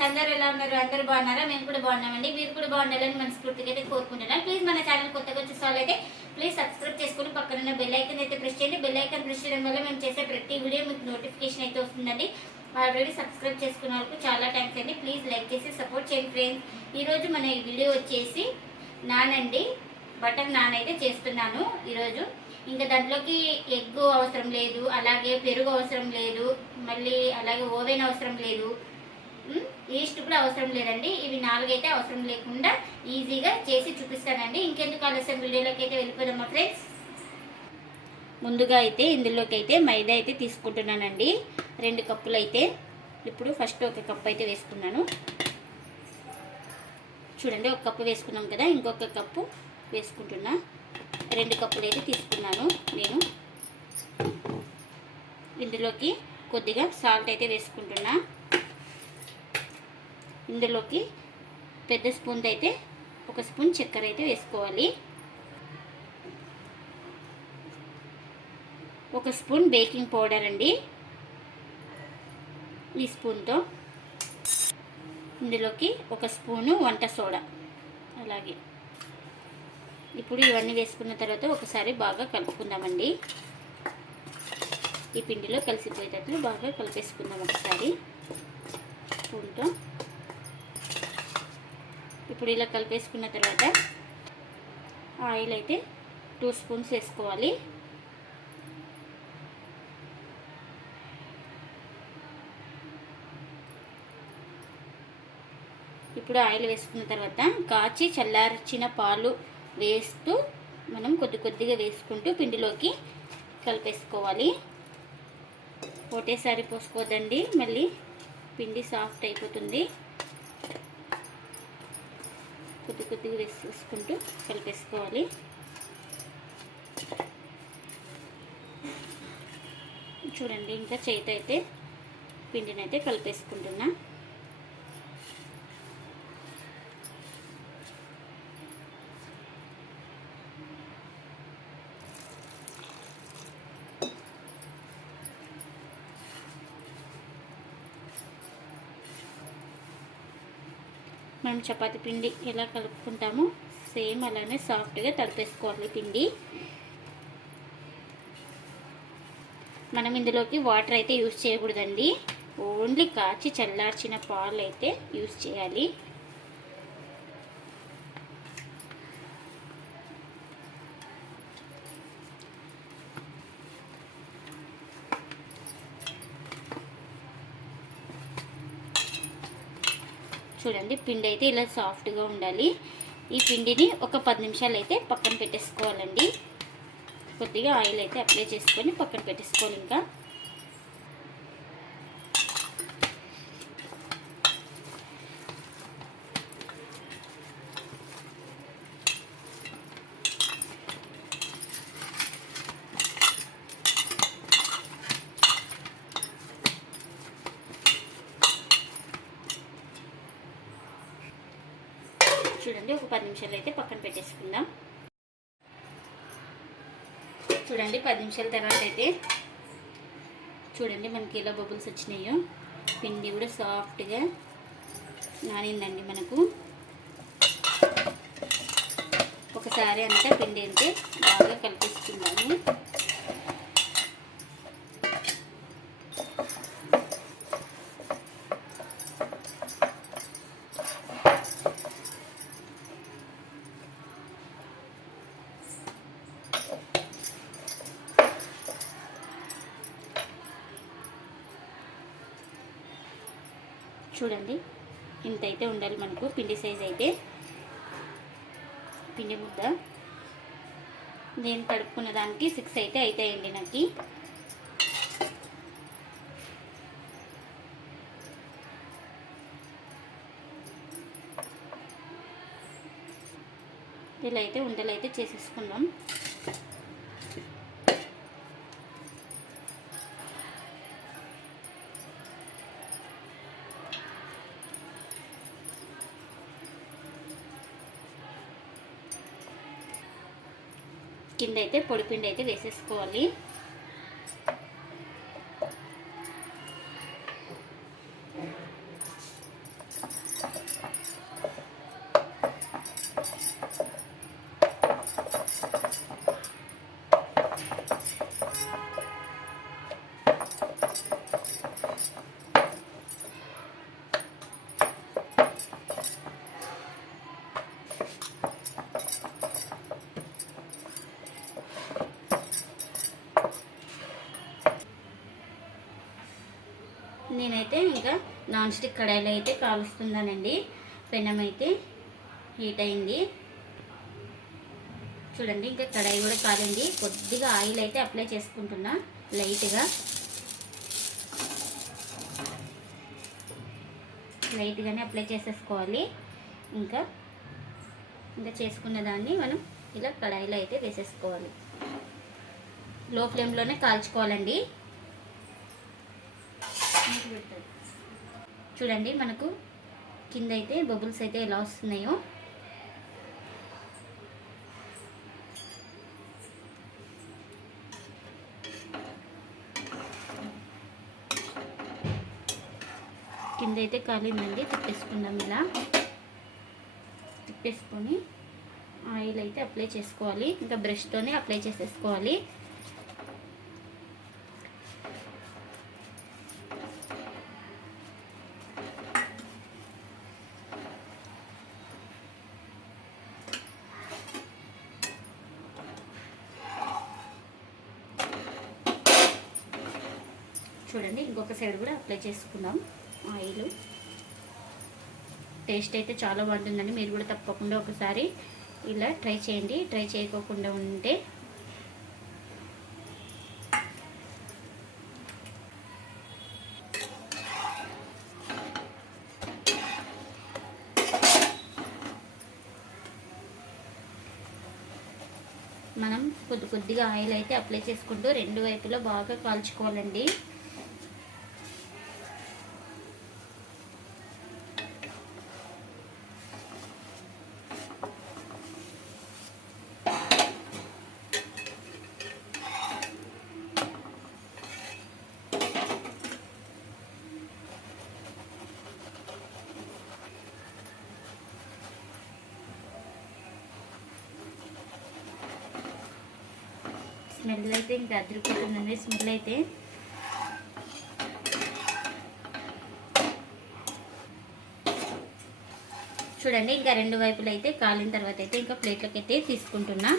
Friends అందరూ ఎలా ఉన్నారు? అందరూ బాగున్నారా? మేము కూడా బాగున్నామండి. మీరు కూడా బాగుండాలని మనస్ఫూర్తిగా అయితే కోరుకుంటున్నాను. ప్లీజ్ మన ఛానల్ కొత్తగా వచ్చే సాల్ అయితే ప్లీజ్ సబ్స్క్రైబ్ చేసుకుని పక్కన బెల్ ఐకన్ అయితే ప్రెస్ చేయండి. బెల్ ఐకన్ ప్రెస్ చేయడం వల్ల మేము చేసే ప్రతి వీడియో మీకు నోటిఫికేషన్ అయితే వస్తుందండి. ఆల్రెడీ సబ్స్క్రైబ్ చేసుకున్న వాళ్ళకు చాలా థ్యాంక్స్ అండి. ప్లీజ్ లైక్ చేసి సపోర్ట్ చేయండి ఫ్రెండ్స్ ఈరోజు మన ఈ వీడియో వచ్చేసి నానండి బటర్ నాన్ అయితే చేస్తున్నాను ఈరోజు ఇంకా దాంట్లోకి ఎగ్ అవసరం లేదు. అలాగే పెరుగు అవసరం లేదు. మళ్ళీ అలాగే ఓవెన్ అవసరం లేదు. ఈస్ట్ కూడా అవసరం లేదండి. ఇవి నాలుగైతే అవసరం లేకుండా ఈజీగా చేసి చూపిస్తానండి. ఇంకెందుకు ఆలస్యం? వీడియోలోకి అయితే వెళ్ళిపోదామా ఫ్రెండ్స్. ముందుగా అయితే ఇందులోకి అయితే మైదా అయితే తీసుకుంటున్నానండి. రెండు కప్పులు అయితే ఇప్పుడు ఫస్ట్ ఒక కప్ అయితే వేసుకున్నాను. చూడండి ఒక కప్పు వేసుకున్నాం కదా ఇంకొక కప్పు వేసుకుంటున్నా. రెండు కప్పులు అయితే తీసుకున్నాను నేను. ఇందులోకి కొద్దిగా సాల్ట్ అయితే వేసుకుంటున్నా. ఇందులోకి పెద్ద స్పూన్ అయితే ఒక స్పూన్ చక్కెర అయితే వేసుకోవాలి. ఒక స్పూన్ బేకింగ్ పౌడర్ అండి. ఈ స్పూన్తో ఇందులోకి ఒక స్పూను వంట సోడా అలాగే. ఇప్పుడు ఇవన్నీ వేసుకున్న తర్వాత ఒకసారి బాగా కలుపుకుందామండి. ఈ పిండిలో కలిసిపోయేటట్లు బాగా కలిపేసుకుందాం ఒకసారి. స్పూన్తో ఇప్పుడు ఇలా కలిపేసుకున్న తర్వాత ఆయిల్ అయితే టూ స్పూన్స్ వేసుకోవాలి. ఇప్పుడు ఆయిల్ వేసుకున్న తర్వాత కాచి చల్లార్చిన పాలు వేస్తూ మనం కొద్ది కొద్దిగా వేసుకుంటూ పిండిలోకి కలిపేసుకోవాలి. ఒకటేసారి పోసుకోదండి మళ్ళీ పిండి సాఫ్ట్ అయిపోతుంది. కొద్ది కొద్దిగా వేసేసుకుంటూ కలిపేసుకోవాలి. చూడండి ఇంకా చేతి అయితే పిండిని అయితే కలిపేసుకుంటున్నా. మనం చపాతి పిండి ఎలా కలుపుకుంటామో సేమ్ అలానే సాఫ్ట్గా తడిపేసుకోవాలి పిండి. మనం ఇందులోకి వాటర్ అయితే యూస్ చేయకూడదండి. ఓన్లీ కాచి చల్లార్చిన పాలు అయితే యూస్ చేయాలి. చూడండి పిండి అయితే ఇలా సాఫ్ట్గా ఉండాలి. ఈ పిండిని ఒక పది నిమిషాలు అయితే పక్కన పెట్టేసుకోవాలండి. కొద్దిగా ఆయిల్ అయితే అప్లై చేసుకొని పక్కన పెట్టేసుకోవాలి ఇంకా చూడండి ఒక పది నిమిషాలు అయితే పక్కన పెట్టేసుకుందాం. చూడండి పది నిమిషాల తర్వాత అయితే చూడండి మనకి ఎలా బబుల్స్ వచ్చినాయో. పిండి కూడా సాఫ్ట్గా నానిందండి మనకు. ఒకసారి అంతా పిండి అయితే బాగా కలిపిస్తున్నాము చూడండి. ఇంత అయితే ఉండాలి మనకు. పిండి సైజ్ అయితే. పిండి ముద్ద. నేను కడుపుకున్న దానికి సిక్స్ అయితే అవుతాయండి నాకు. ఇలా అయితే ఉండలు అయితే చేసేసుకున్నాం కింద అయితే పొడిపిండి అయితే వేసేసుకోవాలి. నేనైతే ఇంకా నాన్ స్టిక్ కడాయిలో అయితే కాలుస్తున్నానండి. పెనం అయితే హీట్ అయింది. చూడండి ఇంకా కడాయి కూడా కాలింది. కొద్దిగా ఆయిల్ అయితే అప్లై చేసుకుంటున్నా లైట్గా. లైట్గానే అప్లై చేసేసుకోవాలి. ఇంకా ఇంకా చేసుకున్న దాన్ని మనం ఇలా కడాయిలో అయితే వేసేసుకోవాలి. లో ఫ్లేమ్లోనే కాల్చుకోవాలండి. చూడండి మనకు కింద అయితే బబుల్స్ అయితే ఎలా వస్తున్నాయో. కింద అయితే కాలిందండి తిప్పేసుకుందాం ఇలా. తిప్పేసుకొని ఆయిల్ అయితే అప్లై చేసుకోవాలి. ఇంకా బ్రష్తోనే అప్లై చేసేసుకోవాలి. చూడండి ఇంకొక సైడ్ కూడా అప్లై చేసుకుందాం. ఆయిల్. టేస్ట్ అయితే చాలా బాగుంటుందండి. మీరు కూడా తప్పకుండా ఒకసారి ఇలా ట్రై చేయండి. ట్రై చేయకోకుండా ఉంటే. మనం కొద్ది కొద్దిగా ఆయిల్ అయితే అప్లై చేసుకుంటూ రెండు వైపులా బాగా కాల్చుకోవాలండి. స్మెల్ అయితే ఇంకా అదిరిపోతుందండి స్మెల్ అయితే చూడండి ఇంకా రెండు వైపులు అయితే కాలిన తర్వాత అయితే ఇంకా ప్లేట్లోకి అయితే తీసుకుంటున్నా.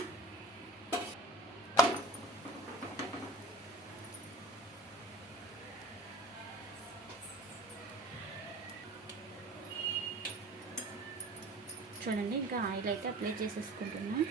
చూడండి ఇంకా ఆయిల్ అయితే అప్లై చేసేసుకుంటున్నాను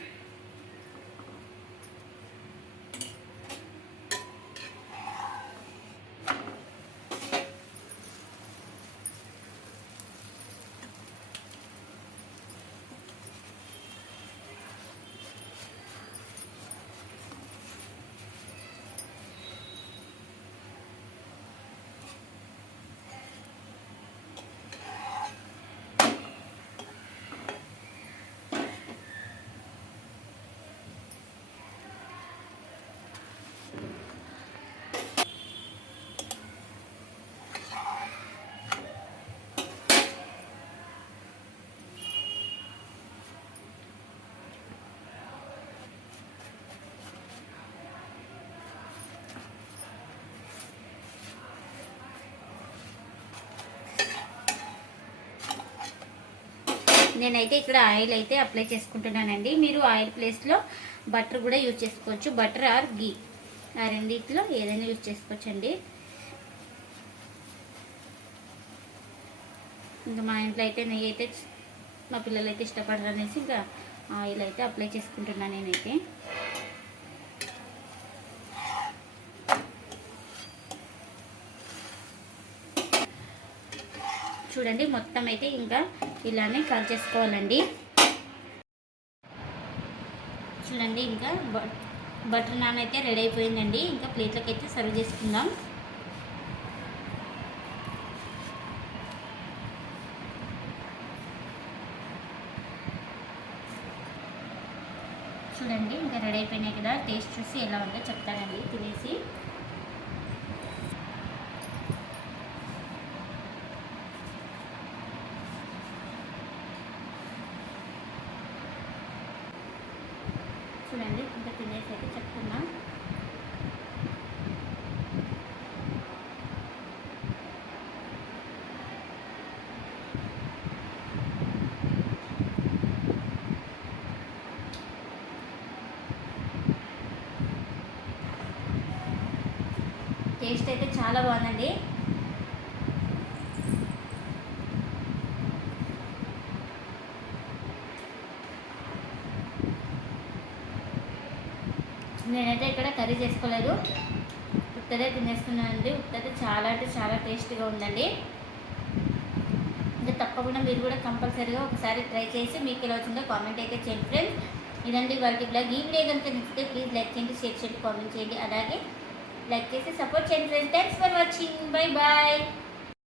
నేనైతే ఇక్కడ ఆయిల్ అయితే అప్లై చేసుకుంటున్నానండి. మీరు ఆయిల్ ప్లేస్లో బటర్ కూడా యూజ్ చేసుకోవచ్చు. Butter or ghee. ఆ రెండింటిలో ఏదైనా యూజ్ చేసుకోవచ్చండి. ఇంకా మా ఇంట్లో అయితే నెయ్యి అయితే మా పిల్లలు అయితే ఇష్టపడరు అనేసి ఇంకా ఆయిల్ అయితే అప్లై చేసుకుంటున్నాను నేనైతే. చూడండి మొత్తం అయితే ఇంకా ఇలానే కాల్ చేసుకోవాలండి. చూడండి ఇంకా బటర్ నాన్ అయితే రెడీ అయిపోయిందండి. ఇంకా ప్లేట్లోకి అయితే సర్వ్ చేసుకుందాం. చూడండి ఇంకా రెడీ అయిపోయినాయి కదా. టేస్ట్ చూసి ఎలా ఉందో చెప్తానండి తినేసి. టేస్ట్ అయితే చాలా బాగుందండి. నేనైతే ఇక్కడ కర్రీ చేసుకోలేదు. ఉత్తదే తినేస్తున్నానండి. ఉత్తదే చాలా అంటే చాలా టేస్టీగా ఉందండి. ఇంకా తప్పకుండా మీరు కూడా కంపల్సరీగా ఒకసారి ట్రై చేసి మీకు ఎలా వచ్చిందో కామెంట్ అయితే చేయండి ఫ్రెండ్స్. ఇదండి వాళ్ళకి బ్లాగ్. ఈ వీడియో కనుక నచ్చితే ప్లీజ్ లైక్ చేయండి షేర్ చేయండి కామెంట్ చేయండి. అలాగే లైక్ చేసి సపోర్ట్ చేయండి. Friends thanks for watching bye bye